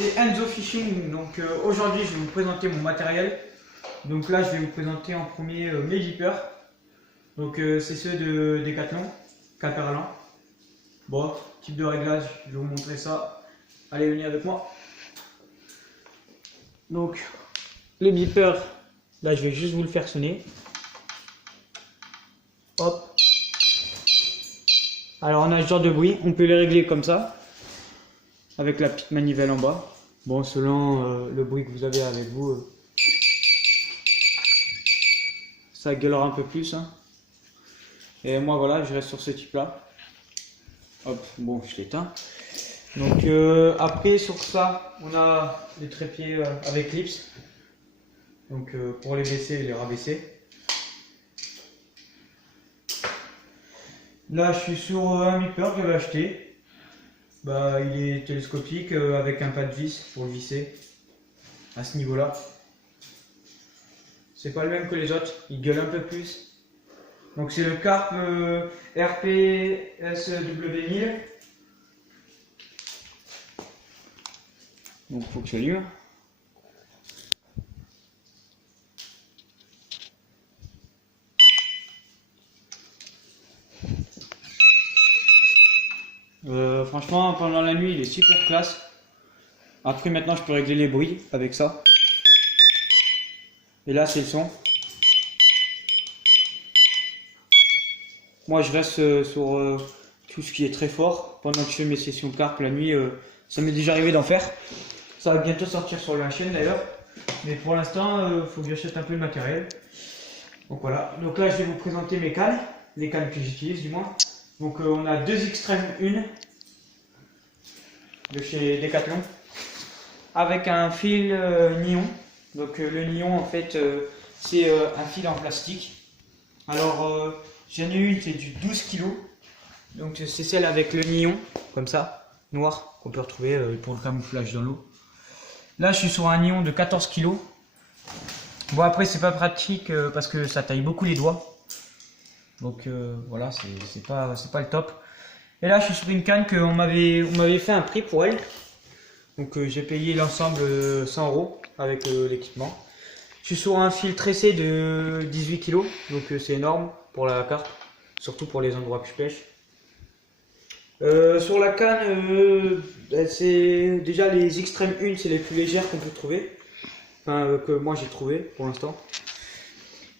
c'est Enzo Fishing. Donc aujourd'hui je vais vous présenter mon matériel. Donc là je vais vous présenter en premier mes beepers. Donc c'est ceux de Decathlon, Caperlan. Bon, type de réglage, je vais vous montrer ça. Allez, venez avec moi. Donc le beeper, là je vais juste vous le faire sonner. Hop. Alors on a ce genre de bruit, on peut les régler comme ça, avec la petite manivelle en bas. Bon, selon le bruit que vous avez avec vous, ça gueulera un peu plus. Hein. Et moi voilà, je reste sur ce type là. Hop, bon, je l'éteins. Donc après sur ça, on a les trépieds avec clips. Donc pour les baisser et les rabaisser. Là, je suis sur un beeper que j'avais acheté. Bah, il est télescopique avec un pas de vis pour le visser à ce niveau-là. C'est pas le même que les autres, il gueule un peu plus. Donc c'est le Carp RPSW1000. Donc faut que j'allume. Franchement, pendant la nuit, il est super classe. Après, maintenant, je peux régler les bruits avec ça. Et là, c'est le son. Moi, je reste sur tout ce qui est très fort. Pendant que je fais mes sessions carp la nuit, ça m'est déjà arrivé d'en faire. Ça va bientôt sortir sur la chaîne d'ailleurs. Mais pour l'instant, il faut que j'achète un peu de matériel. Donc voilà. Donc là, je vais vous présenter mes cannes. Les cannes que j'utilise du moins. Donc on a deux Extreme 1 de chez Decathlon avec un fil nylon. Donc le nylon en fait c'est un fil en plastique. Alors j'en ai une c'est du 12 kg. Donc c'est celle avec le nylon comme ça, noir, qu'on peut retrouver pour le camouflage dans l'eau. Là je suis sur un nylon de 14 kg. Bon après c'est pas pratique parce que ça taille beaucoup les doigts. Donc voilà, c'est pas le top. Et là, je suis sur une canne qu'on m'avait fait un prix pour elle. Donc j'ai payé l'ensemble 100 € avec l'équipement. Je suis sur un fil tressé de 18 kg. Donc c'est énorme pour la carpe, surtout pour les endroits que je pêche. Sur la canne, c'est déjà les Extreme 1, c'est les plus légères qu'on peut trouver. Enfin, que moi j'ai trouvé pour l'instant.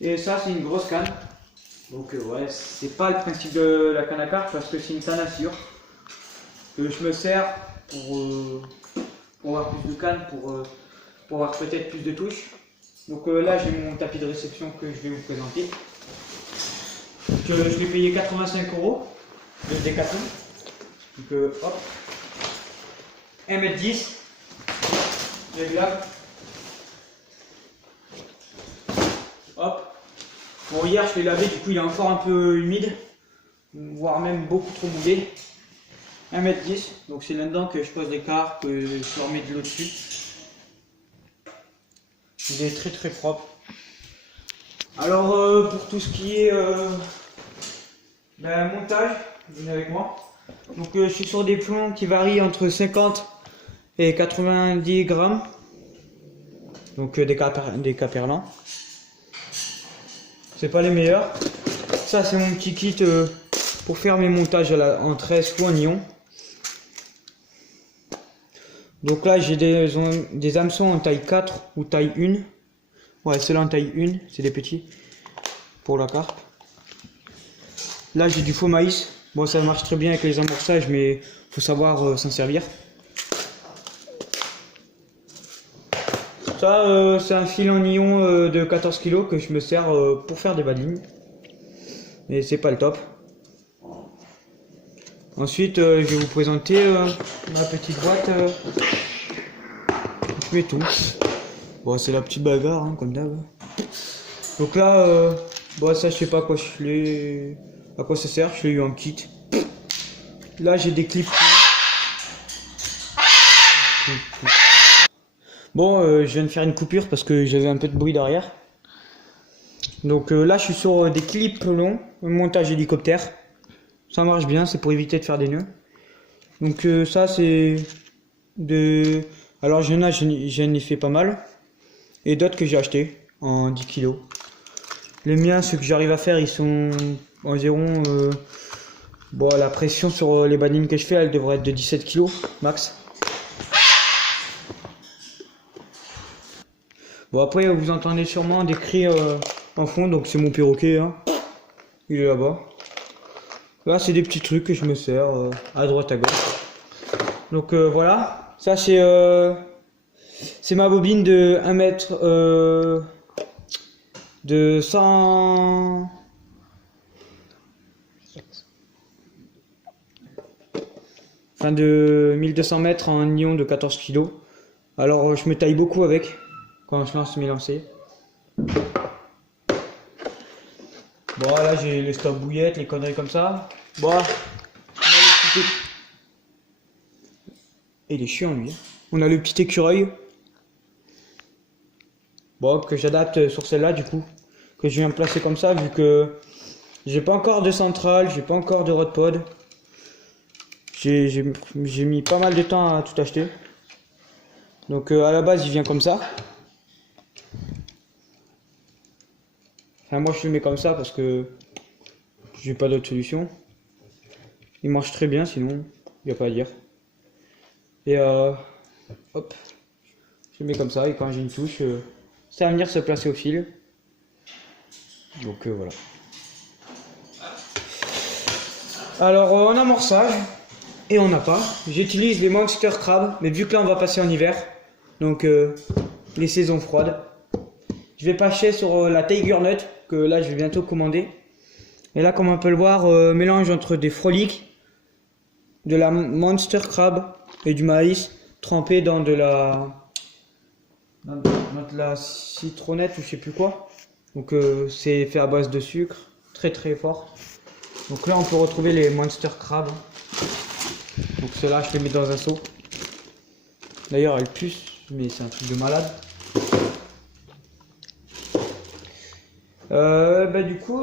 Et ça, c'est une grosse canne. Donc ouais, c'est pas le principe de la canne à carpe parce que c'est une canne à sucre que je me sers pour avoir plus de canne, pour avoir peut-être plus de touches. Donc là j'ai mon tapis de réception que je vais vous présenter. Donc, je l'ai payé 85 € de Decathlon. Donc hop, 1,10 m, réglable. Hop. Bon, hier je l'ai lavé, du coup il est encore un peu humide, voire même beaucoup trop mouillé. 1,10 m, donc c'est là-dedans que je pose les carpes, que je remets de l'eau dessus. Il est très très propre. Alors pour tout ce qui est montage, venez avec moi. Donc je suis sur des plombs qui varient entre 50 et 90 grammes. Donc des Caperlan. C'est pas les meilleurs. Ça c'est mon petit kit pour faire mes montages en tresse ou en nylon. Donc là j'ai des hameçons en taille 4 ou taille 1. Ouais, ceux-là en taille 1, c'est des petits pour la carpe. Là j'ai du faux maïs. Bon, ça marche très bien avec les amorçages, mais faut savoir s'en servir. Ça, c'est un fil en nylon de 14 kg que je me sers pour faire des badines. Mais c'est pas le top. Ensuite, je vais vous présenter ma petite boîte. Je mets tout. Bon, c'est la petite bagarre, hein, comme d'hab. Donc là, bon, ça, je sais pas à quoi ça sert. Je l'ai eu en kit. Là, j'ai des clips. Bon, je viens de faire une coupure parce que j'avais un peu de bruit derrière. Donc là, je suis sur des clips longs, montage hélicoptère. Ça marche bien, c'est pour éviter de faire des nœuds. Donc ça, c'est Alors j'en ai fait pas mal. Et d'autres que j'ai acheté en 10 kilos. Les miens, ceux que j'arrive à faire, ils sont environ... bon, la pression sur les banimes que je fais, elle devrait être de 17 kilos max. Bon, après, vous entendez sûrement des cris en fond, donc c'est mon perroquet. Hein. Il est là-bas. Là, c'est des petits trucs que je me sers à droite, à gauche. Donc voilà, ça c'est ma bobine de 1 mètre de 100... Enfin de 1200 mètres en ion de 14 kg. Alors je me taille beaucoup avec quand je lance mes lancers. Bon là j'ai les stop bouillettes, les conneries comme ça. Bon, on a le petit... Et il est chiant lui. On a le petit écureuil. Bon, que j'adapte sur celle-là du coup. Que je viens placer comme ça vu que j'ai pas encore de centrale, j'ai pas encore de rod pod. J'ai mis pas mal de temps à tout acheter. Donc à la base il vient comme ça. Enfin, moi je le mets comme ça parce que j'ai pas d'autre solution. Il marche très bien sinon, il n'y a pas à dire. Et hop, je le mets comme ça et quand j'ai une touche, ça va venir se placer au fil. Donc voilà. Alors en amorçage, et on n'a pas, j'utilise les Monster Crab, mais vu que là on va passer en hiver, donc les saisons froides, je vais passer sur la Tiger Nut, que là je vais bientôt commander. Et là comme on peut le voir, mélange entre des froliques, de la Monster Crab et du maïs trempé dans de la citronnette ou je sais plus quoi. Donc c'est fait à base de sucre, très très fort. Donc là on peut retrouver les Monster Crab. Donc ceux-là je les mets dans un seau. D'ailleurs elles pucent, mais c'est un truc de malade. Du coup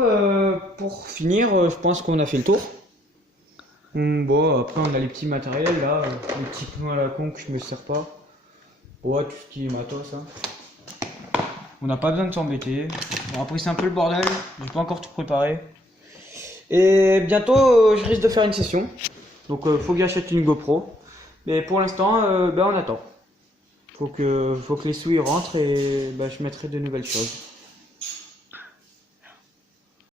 pour finir, je pense qu'on a fait le tour. Bon après on a les petits matériels là, les petits pneus à la con que je me sers pas. Ouais, tout ce qui est matos hein. On n'a pas besoin de s'embêter. Bon après c'est un peu le bordel, j'ai pas encore tout préparé. Et bientôt je risque de faire une session. Donc faut que j'achète une GoPro. Mais pour l'instant on attend. Faut que les sous y rentrent et je mettrai de nouvelles choses.